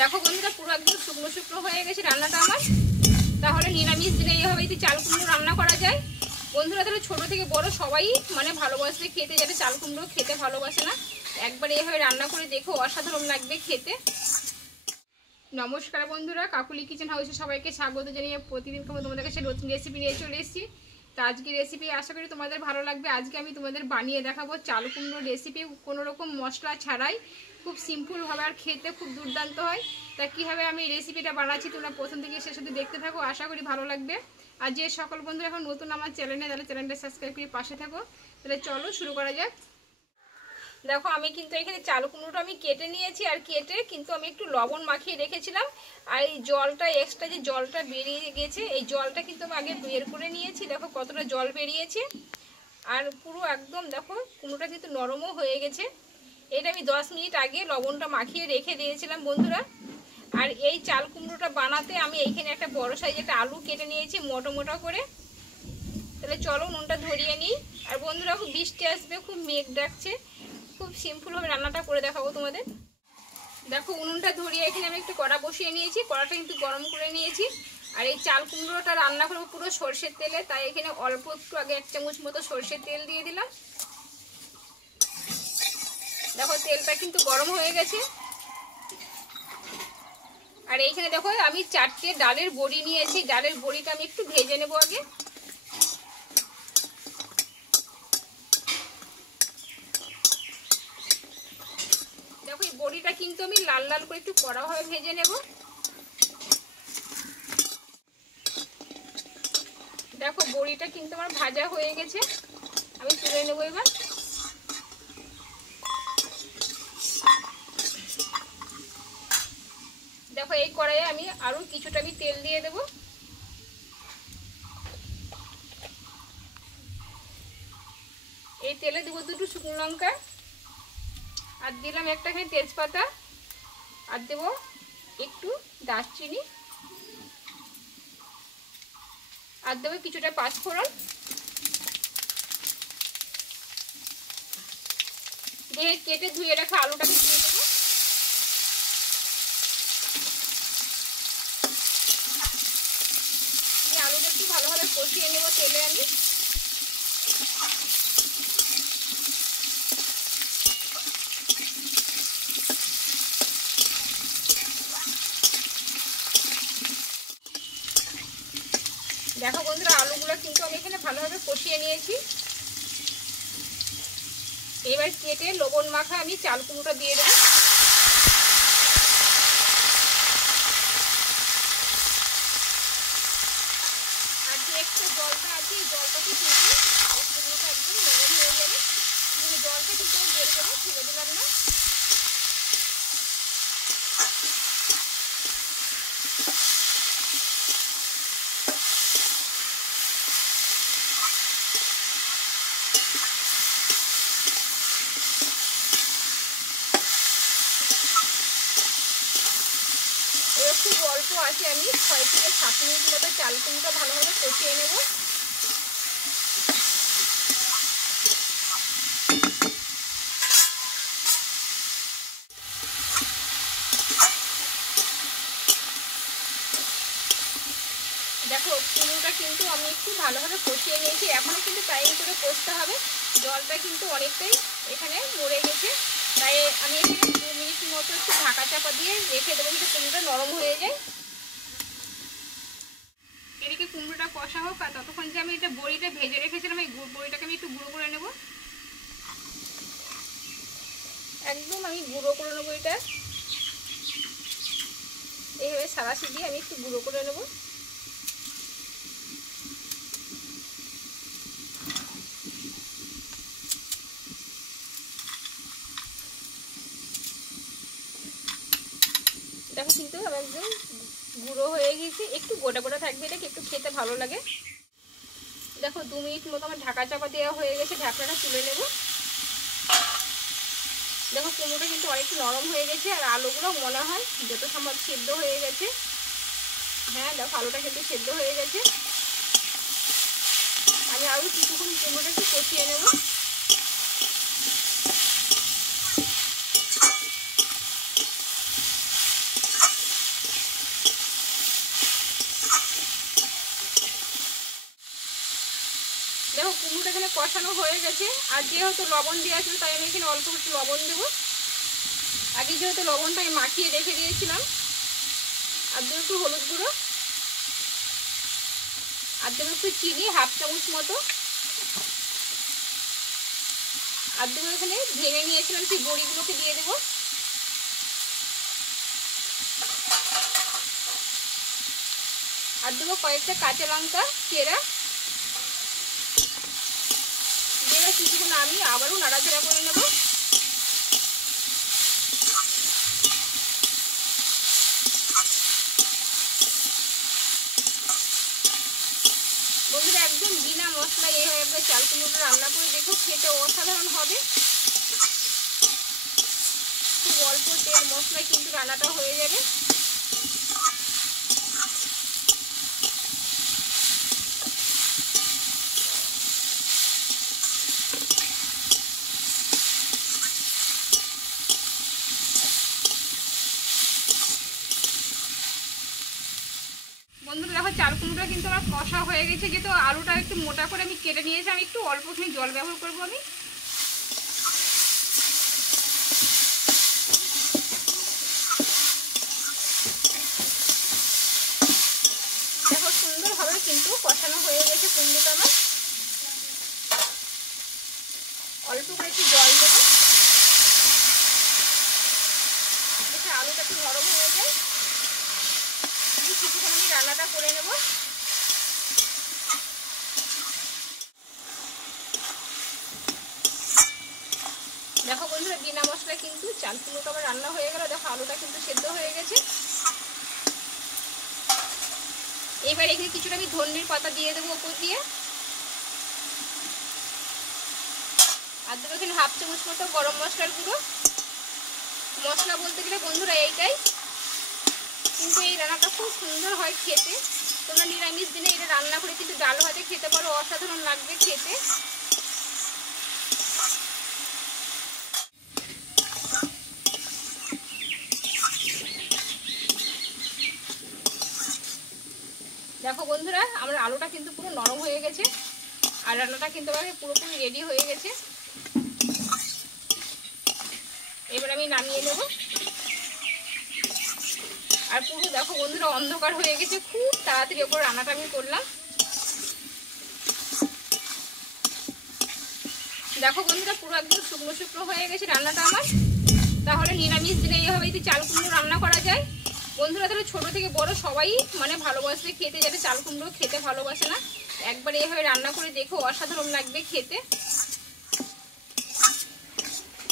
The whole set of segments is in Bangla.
দেখো বন্ধুরা পুরো একদম শুকনো শুকনো হয়ে গেছে রান্নাটা আমার। তাহলে নিরামিষ দিনে এইভাবে যদি চাল কুমড়ো রান্না করা যায় বন্ধুরা, তাহলে ছোট থেকে বড় সবাই মানে ভালোবাসবে খেতে, যাতে চাল কুমড়ো খেতে ভালোবাসে না, একবার এইভাবে রান্না করে দেখো, অসাধারণ লাগবে খেতে। নমস্কার বন্ধুরা, কাকুলি কিচেন হাউসে সবাইকে স্বাগত জানিয়ে প্রতিদিন তোমাদের কাছে নতুন রেসিপি নিয়ে চলে এসেছি। তো আজকে রেসিপি আশা করি তোমাদের ভালো লাগবে। আজকে আমি তোমাদের বানিয়ে দেখাবো চাল কুমড়ো রেসিপি, কোনো রকম মশলা ছাড়াই, খুব সিম্পলভাবে, আর খেতে খুব দুর্দান্ত হয়। তা কীভাবে আমি রেসিপিটা বানাচ্ছি তোমরা প্রথম থেকে শেষ অবধি দেখতে থাকো, আশা করি ভালো লাগবে। আর যে সকল বন্ধু এখন নতুন আমার চ্যানেলে, তাহলে চ্যানেলটা সাবস্ক্রাইব করে পাশে থাকো। তাহলে চলো শুরু করা যাক। দেখো আমি কিন্তু এখানে চাল কুমড়োটা আমি কেটে নিয়েছি, আর কেটে কিন্তু আমি একটু লবণ মাখিয়ে রেখেছিলাম। আর এই জলটা এক্সট্রা যে জলটা বেরিয়ে গেছে, এই জলটা কিন্তু আমি আগে বের করে নিয়েছি। দেখো কতটা জল বেরিয়েছে, আর পুরো একদম দেখো কুমড়োটা কিন্তু নরমও হয়ে গেছে। এটা আমি 10 মিনিট আগে লবণটা মাখিয়ে রেখে দিয়েছিলাম বন্ধুরা। আর এই চাল কুমড়োটা বানাতে আমি এইখানে একটা বড় সাইজ একটা আলু কেটে নিয়েছি মোটা মোটা করে। তাহলে চলো নুনটা ধরিয়ে নিই। আর বন্ধুরা খুব বৃষ্টি আসবে, খুব মেঘ ডাকছে, খুব সিম্পলভাবে রান্নাটা করে দেখাবো তোমাদের। দেখো উনুনটা ধরিয়ে এখানে আমি একটু কড়া বসিয়ে নিয়েছি, কড়াটা কিন্তু গরম করে নিয়েছি। আর এই চাল কুমড়োটা রান্না করবো পুরো সর্ষের তেলে, তাই এখানে অল্প একটু আগে 1 চামচ মতো সর্ষের তেল দিয়ে দিলাম। দেখো তেলটা কিন্তু গরম হয়ে গেছে। আর এইখানে দেখো আমি 4টে ডালের বড়ি নিয়েছি, ডালের বড়িটা আমি একটু ভেজে নেবো আগে। দেখো এই বড়িটা কিন্তু আমি লাল লাল করে একটু কড়াভাবে ভেজে নেব। দেখো বড়িটা কিন্তু আমার ভাজা হয়ে গেছে, আমি তুলে নেবো এবার। দেখো এই কড়াইয়ে আমি আরো কিছুটা আমি তেল দিয়ে দেব। এই তেলে দেবো 2টো শুকনো লঙ্কা, আর দিলাম একটা এখানে তেজপাতা, আর দেবো একটু দারচিনি, আর দেবো কিছুটা পাঁচফোড়ন। দিয়ে কেটে ধুয়ে রাখা আলুটাকে দিয়ে দেবো। দিয়ে আলুটা একটু ভালোভাবে কষিয়ে নেবো তেলে আমি। দেখো বন্ধুরা আলুগুলো কিন্তু আমি এখানে ভালোভাবে কষিয়ে নিয়েছি। এবার কেটে লবণ মাখা আমি চাল কুমড়োটা দিয়ে দেবো। আর যে একটু জলটা আছে এই জলটাকে কিন্তু কুমড়োটা একদম নরম হয়ে যাবে। জলটা কিন্তু আমি বের করে ছেড়ে দিলাম না। খুব অল্প আছে, আমি 6 থেকে 7 মিনিট মতো চাল কুমড়োটা ভালোভাবে কষিয়ে নেব। দেখো কুমড়োটা কিন্তু আমি একটু ভালোভাবে কষিয়ে নিয়েছি, এখনো কিন্তু টাইম করে কষতে হবে। জলটা কিন্তু অনেকটাই এখানে মরে গেছে, তাই আমি এখানে 2 মিনিট মতো একটু ঢাকা চাপা দিয়ে রেখে দেবো, যাতে কুমড়োটা নরম হয়ে যায়। এদিকে কুমড়োটা কষা হোক, আর ততক্ষণ যে আমি এটা বড়িটা ভেজে রেখেছিলাম এই বড়িটাকে আমি একটু গুঁড়ো করে নেব। একদম আমি গুঁড়ো করে নেবো এটা, এইভাবে সারাশি দিয়ে আমি একটু গুঁড়ো করে নেব। দেখো কিন্তু আমার একদম গুঁড়ো হয়ে গেছে, একটু গোটা গোটা থাকবে, এটা একটু খেতে ভালো লাগে। দেখো 2 মিনিট মতো আমার ঢাকা চাপা দেওয়া হয়ে গেছে, ঢাকনাটা তুলে নেব। দেখো কুমড়োটা কিন্তু অনেকটা নরম হয়ে গেছে, আর আলুগুলো মনে হয় যত সম্ভব সেদ্ধ হয়ে গেছে। হ্যাঁ দেখো আলুটা কিন্তু সেদ্ধ হয়ে গেছে। আমি আরও কিছুক্ষণ কুমড়োটা একটু কষিয়ে নেব। কষানো হয়ে গেছে। আর যেহেতু লবণ দেওয়া ছিল তাই আমি এখানে অল্প একটু লবণ দেবো। আগে যেহেতু লবণটা আমি মাখিয়ে রেখে দিয়েছিলাম। আর দেবো একটু হলুদ গুঁড়ো, আর দেবো একটু চিনি 1/2 চামচ মতো, আর দেবো এখানে ভেঙে নিয়েছিলাম সেই বড়িগুলোকে দিয়ে দেবো। আর দেবো কয়েকটা কাঁচা লঙ্কা চেরা। দিয়ে কিছুক্ষণ আমি আবারও নাড়াচাড়া করে নেব। বন্ধুরা একদম বিনা মশলা এইভাবে একবার চাল কুমড়োটা রান্না করে দেখো, খেতে অসাধারণ হবে। খুব অল্প তেল মশলায় কিন্তু রান্নাটা হয়ে যাবে। বন্ধুরা দেখো চাল কুমড়োটা কিন্তু আমার কষা হয়ে গেছে। যেহেতু আলুটা একটু মোটা করে আমি কেটে নিয়েছি, আমি একটু অল্প খানি জল ব্যবহার করবো। আমি দেখো সুন্দরভাবে কিন্তু কষানো হয়ে গেছে কুমড়োটা আমার। অল্প করে একটু জল দেবো, দেখে আলুটা একটু নরম হয়ে যায়। কিছুক্ষণ আমি রান্নাটা করে নেব। দেখো বন্ধুরা বিনা মশলায় কিন্তু চাল কুমড়োটা আমার রান্না হয়ে গেল। দেখো আলুটা কিন্তু সেদ্ধ হয়ে গেছে। এবার এখানে কিছুটা আমি ধনিয়ার পাতা দিয়ে দেবো উপর দিয়ে। আর দেবো এখানে 1/2 চামচ মতো গরম মশলার গুঁড়ো। মশলা বলতে গেলে বন্ধুরা এইটাই, কিন্তু এই রান্নাটা খুব সুন্দর হয় খেতে। তোমরা নিরামিষ দিনে এটা রান্না করে কিন্তু ডাল ভাতে খেতে পারো, অসাধারণ লাগবে খেতে। দেখো বন্ধুরা আমার আলুটা কিন্তু পুরো নরম হয়ে গেছে, আর রান্নাটা কিন্তু পুরোপুরি রেডি হয়ে গেছে। এবার আমি নামিয়ে নেব। আর পুরো দেখো বন্ধুরা অন্ধকার হয়ে গেছে, খুব তাড়াতাড়ি ওপর রান্নাটা আমি করলাম। দেখো বন্ধুরা পুরো একদম শুকনো শুকনো হয়ে গেছে রান্নাটা আমার। তাহলে নিরামিষ দিনে এইভাবে যদি চাল কুমড়ো রান্না করা যায় বন্ধুরা, তাহলে ছোট থেকে বড় সবাই মানে ভালোবাসবে খেতে। যাতে চাল কুমড়ো খেতে ভালোবাসে না, একবার এইভাবে রান্না করে দেখো, অসাধারণ লাগবে খেতে।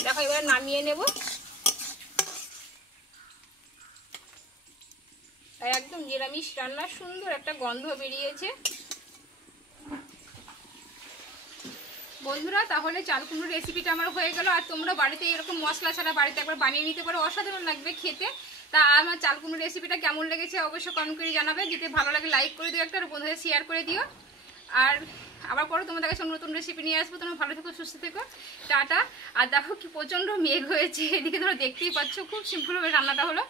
দেখো এবার নামিয়ে নেব। আর একদম নিরামিষ রান্নার সুন্দর একটা গন্ধ বেরিয়েছে বন্ধুরা। তাহলে চাল কুমড়োর রেসিপিটা আমার হয়ে গেল। আর তোমরা বাড়িতে এরকম মশলা ছাড়া বাড়িতে একবার বানিয়ে নিতে পারো, অসাধারণ লাগবে খেতে। তা আমার চাল কুমড়োর রেসিপিটা কেমন লেগেছে অবশ্যই কমেন্ট করে জানাবে। যদি ভালো লাগে লাইক করে দিও একটা, আর বন্ধুদের শেয়ার করে দিও। আর আবার পরে তোমাদের কাছে নতুন রেসিপি নিয়ে আসবো। তোমরা ভালো থেকো, সুস্থ থেকো, টাটা। আর দেখো কি প্রচণ্ড মেঘ হয়েছে এদিকে, তোমরা দেখতেই পাচ্ছ। খুব সিম্পলভাবে রান্নাটা হলো।